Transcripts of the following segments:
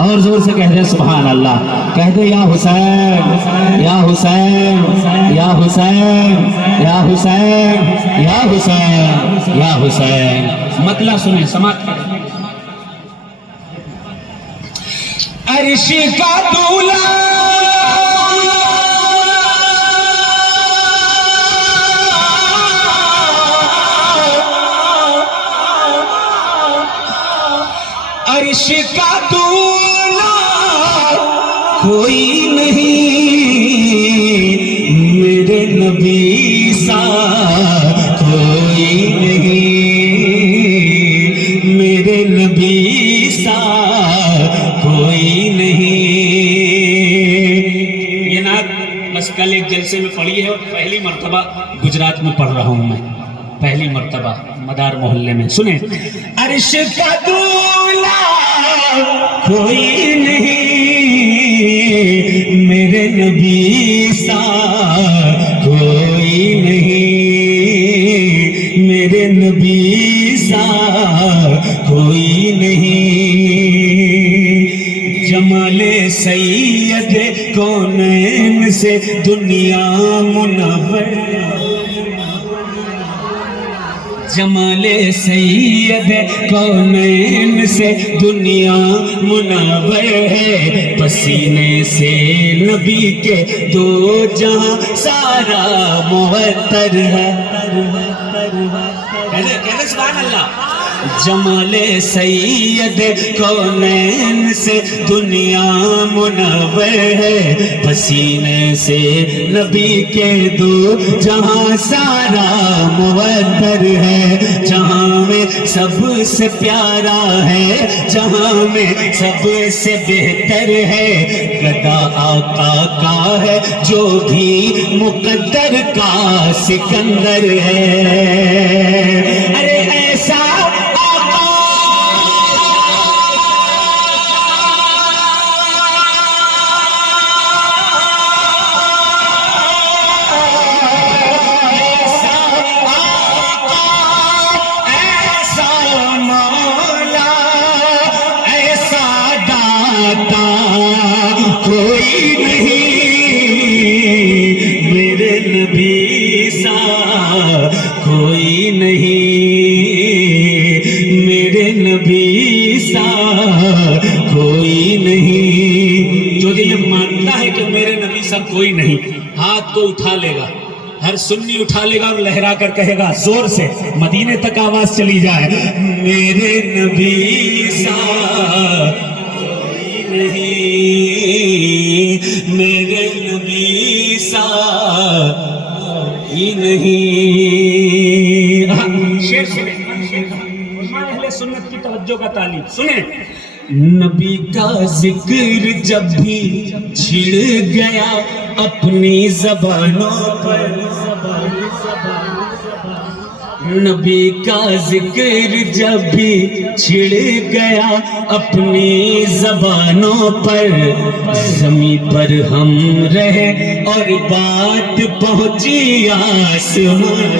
اور زور سے کہہ دیں سبحان اللہ، کہہ دیں یا حسین یا حسین یا حسین یا حسین یا حسین یا حسین۔ مطلع سنیں، سماعت کریں۔ عرش کا دولہ عرش کا دولہ کوئی نہیں، میرے نبی سا کوئی نہیں، میرے نبی سا کوئی نہیں۔ یہ نعت بس کل ایک جلسے میں پڑھی ہے اور پہلی مرتبہ گجرات میں پڑھ رہا ہوں میں، پہلی مرتبہ مدار محلے میں۔ سنیں، عرش کا دولہ کوئی نہیں، میرے نبی سا کوئی نہیں، میرے نبی سا کوئی نہیں۔ جمال سید کونین سے دنیا منور، جمال سید کونین سے دنیا منور ہے، پسینے سے نبی کے دو جہاں سارا معطر ہے۔ کہہ سبحان اللہ۔ جمال سید کونین سے دنیا منور ہے، پسینے سے نبی کے دو جہاں سارا معطر ہے، جہاں میں سب سے پیارا ہے، جہاں میں سب سے بہتر ہے، گدا آقا کا ہے جو بھی مقدر کا سکندر ہے۔ ارے ایسا کوئی نہیں، میرے نبی سا کوئی نہیں، میرے نبی سا کوئی نہیں۔ جو دل مانتا ہے کہ میرے نبی سا کوئی نہیں، ہاتھ کو اٹھا لے گا، ہر سنی اٹھا لے گا اور لہرا کر کہے گا زور سے، مدینے تک آواز چلی جائے، میرے نبی سا نہیں، میرے نبی سا ہی نہیں۔ شعر سنیں، اہل سنت کی توجہ کا تعلیم سنیں۔ نبی کا ذکر جب بھی چھڑ گیا اپنی زبانوں پر، نبی کا ذکر جب بھی چھڑ گیا اپنی زبانوں پر، زمین پر ہم رہے اور بات پہنچی آسمان۔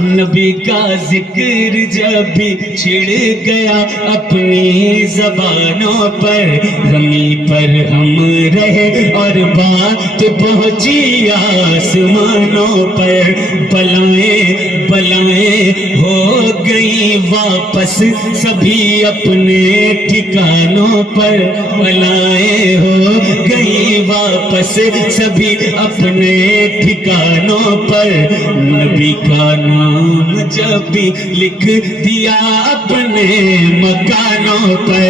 نبی کا ذکر جب بھی چھڑ گیا اپنی زبانوں پر، زمین پر ہم رہے اور بات پہنچی آسمانوں پر، بلائیں بلائیں ہو گئی واپس سبھی اپنے ٹھکانوں پر، بلائیں ہو گئی واپس سبھی اپنے ٹھکانوں پر، نبی کا نام جب بھی لکھ دیا اپنے مکانوں پر،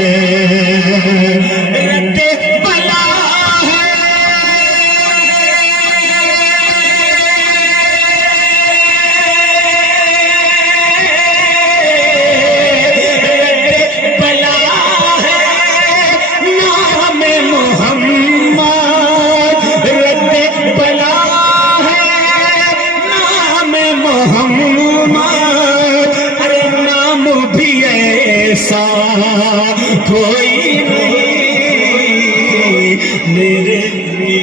رد بلا کوئی نہیں، میرے نبی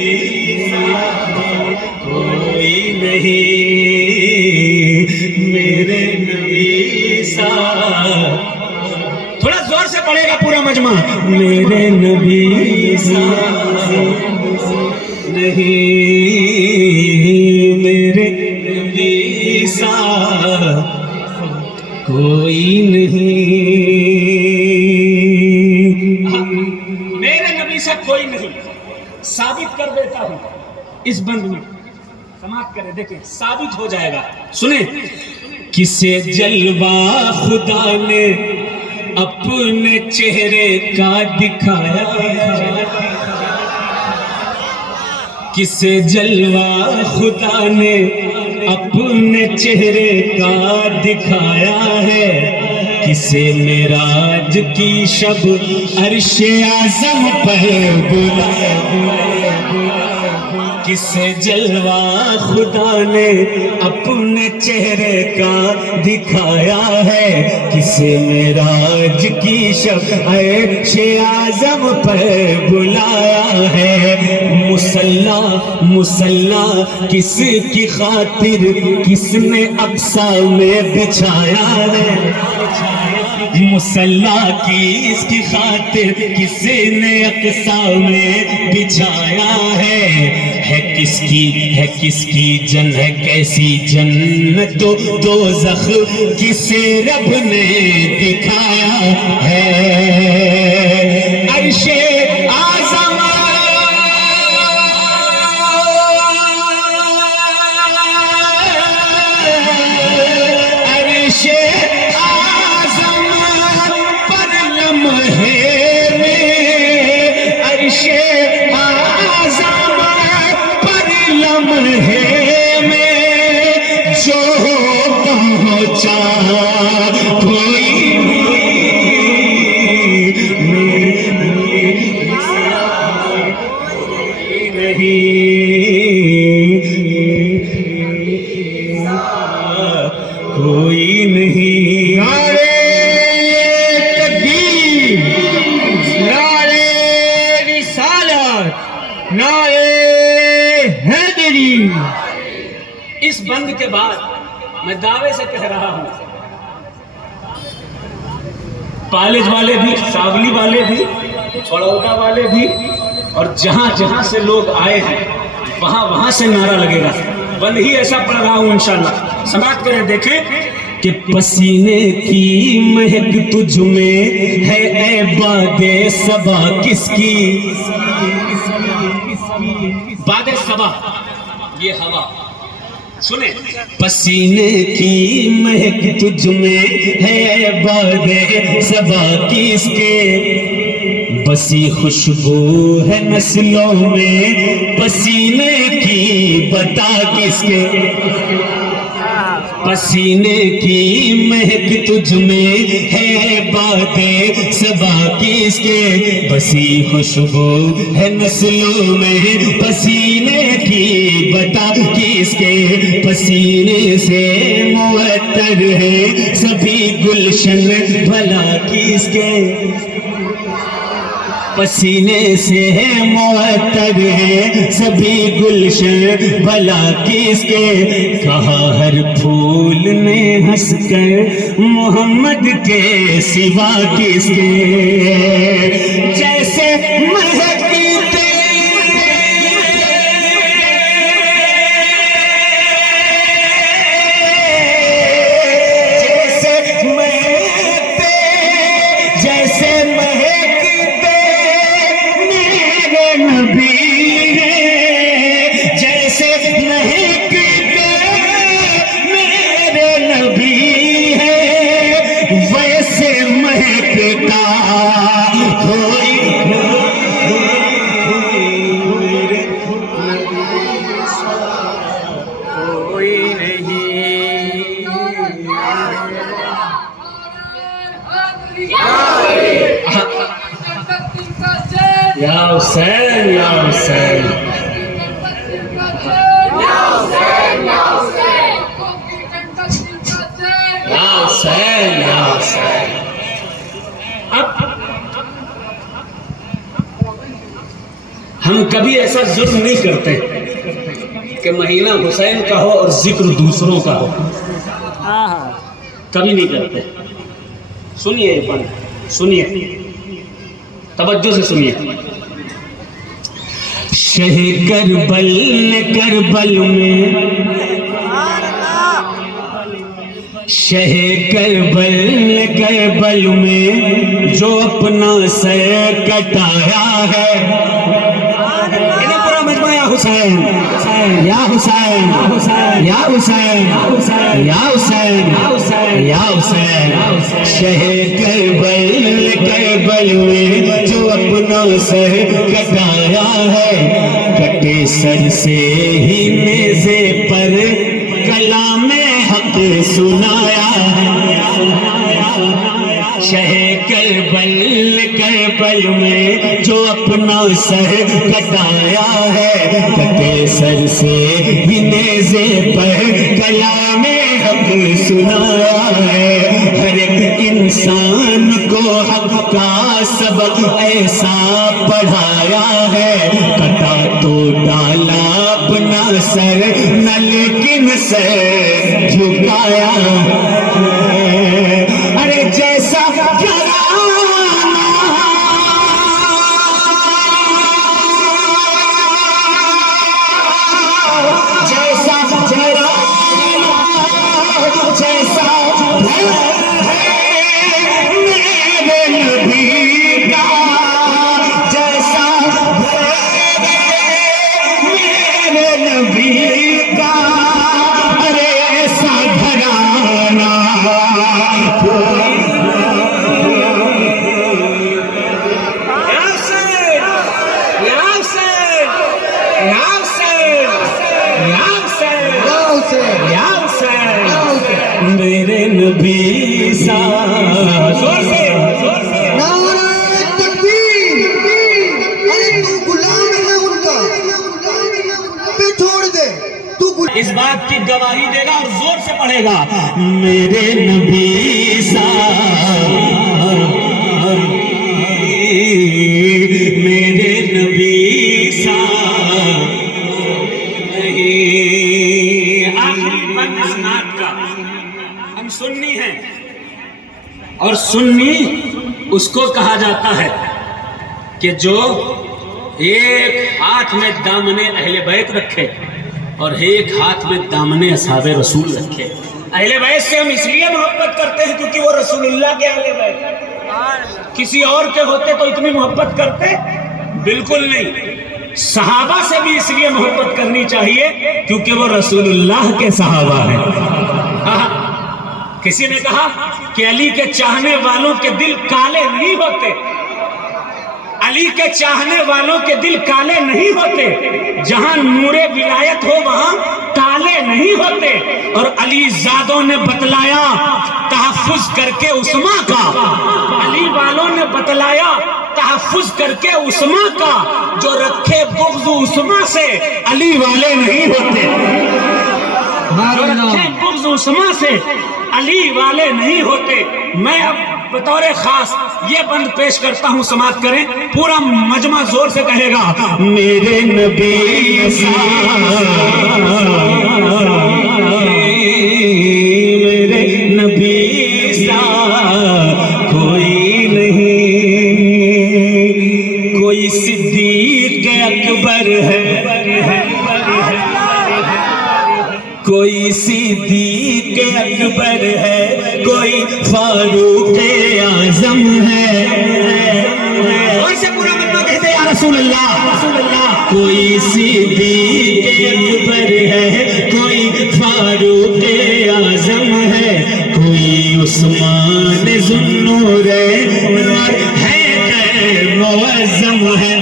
کوئی نہیں، میرے نبی سا۔ تھوڑا زور سے پڑھے گا پورا مجمع میرے نبی سا نہیں، میرے نبی سا کوئی نہیں، میرے نبی سے کوئی نہیں، ثابت کر دیتا ہوں اس بند میں، سماعت کریں دیکھیں ثابت ہو جائے گا، سنیں۔ کسے جلوہ خدا نے اپنے چہرے کا دکھایا، کسے جلوہ خدا نے اپنے چہرے کا دکھایا ہے، کسے معراج کی شب عرش اعظم پر بلایا، کسے جلوہ خدا نے اپنے چہرے کا دکھایا ہے، کسے معراج کی شب عرش اعظم پر بلایا ہے، مصلی کس کی خاطر کس نے اقصی میں بچھایا ہے، مصلی کس کی خاطر کس نے اقصی میں بچھایا ہے کس کی جن ہے کیسی جنت و دوزخ کسے رب نے دکھایا ہے، عرش اعظم عرش اعظم پر لمحے میں، عرش اعظم پر لمحے میں جو پہنچا کوئی کوئی نہیں، نعرہ تکبیر، نعرہ رسالت، نعرہ حیدری۔ اس بند کے بعد میں دعوے سے کہہ رہا ہوں، پالج والے بھی، ساولی والے بھی، بڑودہ والے بھی، اور جہاں جہاں سے لوگ آئے ہیں وہاں سے نعرہ لگے گا، بند ہی ایسا پڑھ رہا ہوں انشاءاللہ، سماعت کریں دیکھیں کہ پسینے کی مہک تجھ میں ہے اے باد صبا کس کی، باد صبا یہ ہوا، سنیں، پسینے کی مہک تجھ میں ہے باد صبا کس کے، بسی خوشبو ہے نسلوں میں پسینے کی بتا کس کے، پسینے کی مہک تجھ میں ہے باد صبا کس کے، بسی خوشبو ہے نسلوں میں پسینے کی بتا کس کے، پسینے سے معطر ہے سبھی گلشن بھلا کس کے، پسینے سے معطر ہے سبھی گلشن بھلا کس کے، کہا ہر پھول نے ہنس کر محمد کے سوا کس کے، جیسے مہکتے یا حسین یا حسین یا حسین یا حسین یا حسین۔ اب ہم کبھی ایسا ظلم نہیں کرتے کہ مہینہ حسین کا ہو اور ذکر دوسروں کا ہو، کبھی نہیں کرتے۔ سنیے یہ بات، سنیے، توجہ سے سنیے. شہ کربل نے کربل میں شہ کربل میں جو اپنا سر کٹایا ہے. پورا مجمع یا حسین یا حسین یا حسین یا حسین یا حسین. شہ کربل میں جو اپنا سر کٹایا ہے, کٹے سر سے ہی نیزے پر کلام حق سنایا ہے. شہ کربل میں جو اپنا سر کٹایا ہے, کٹے سر سے ہی نیزے پر کلام حق سنایا ہے. ہر ایک انسان کو حق کا سبق ایسا پڑھایا ہے, کٹا تو ڈالا اپنا سر نہ لیکن سر جھکایا ہے. ارے جیسا میرے نبی سا زور سے نعرہ تکبیر. ارے تو غلام ہے ان کا, پہ چھوڑ دے. تو اس بات کی گواہی دے گا اور زور سے پڑھے گا. میرے نبی سا میرے نبی سا آخری بند اس نعت کا. ہم سنی ہیں اور سنی اس کو کہا جاتا ہے کہ جو ایک ہاتھ میں دامن اہل بیت رکھے اور ایک ہاتھ میں دامن اصحاب رسول رکھے. اہل بیت سے ہم اس لیے محبت کرتے ہیں کیونکہ وہ رسول اللہ کے اہل بیت. کسی اور کے ہوتے تو اتنی محبت کرتے؟ بالکل نہیں. صحابہ سے بھی اس لیے محبت کرنی چاہیے کیونکہ وہ رسول اللہ کے صحابہ ہیں. کسی نے کہا کہ علی کے چاہنے والوں کے دل کالے نہیں ہوتے. علی کے چاہنے والوں کے دل کالے نہیں ہوتے. جہاں نور ولایت ہو وہاں تالے نہیں ہوتے. اور علی زادوں نے بتلایا تحفظ کر کے عثمان کا. علی والوں نے بتلایا تحفظ کر کے عثمان کا. جو رکھے بغض عثمان سے علی والے نہیں ہوتے. جو رکھے بغض عثمان سے علی والے نہیں ہوتے. میں اب بطور خاص یہ بند پیش کرتا ہوں, سماعت کریں. پورا مجمع زور سے کہے گا. میرے نبی سا میرے نبی سا کوئی نہیں. کوئی صدیق اکبر ہے, کوئی صدیق اکبر ہے, کوئی فاروق اعظم ہے. اور سے پورا مطلب کہتے ہیں یا رسول اللہ. کوئی صدیق اکبر ہے, کوئی فاروق اعظم ہے, کوئی عثمان ذو النورین اور حیدر معظم ہے.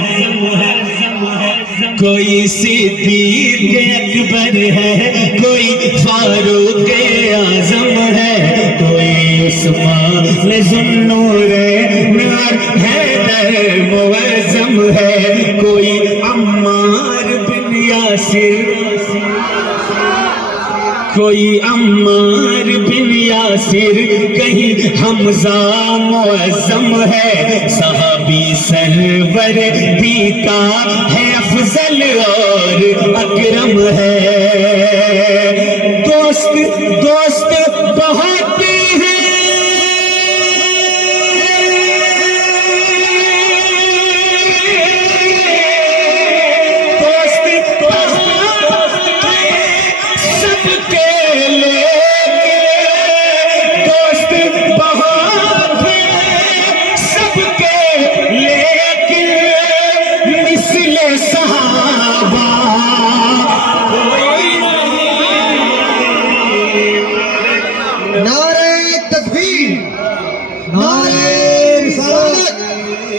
کوئی صدیق اکبر ہے, کوئی فاروق اعظم ہے, کوئی عثمان ذو النورین اور حیدر معظم ہے, کوئی عمار بن یاسر, کوئی عمار بن یاسر, کہیں حمزہ معظم ہے. صحابی سرور پیتا ہے افضل اور اکرم ہے. دوست بہت ہیں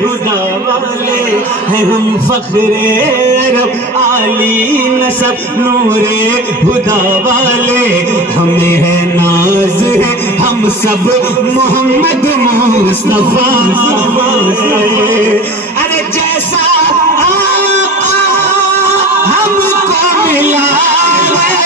خدا والے ہیں ہم فخر عرب عالی نسب نور خدا والے ہمیں ہے ناز ہے ہم سب محمد مصطفیٰ ارے جیسا آقا ہم کو ملا ہے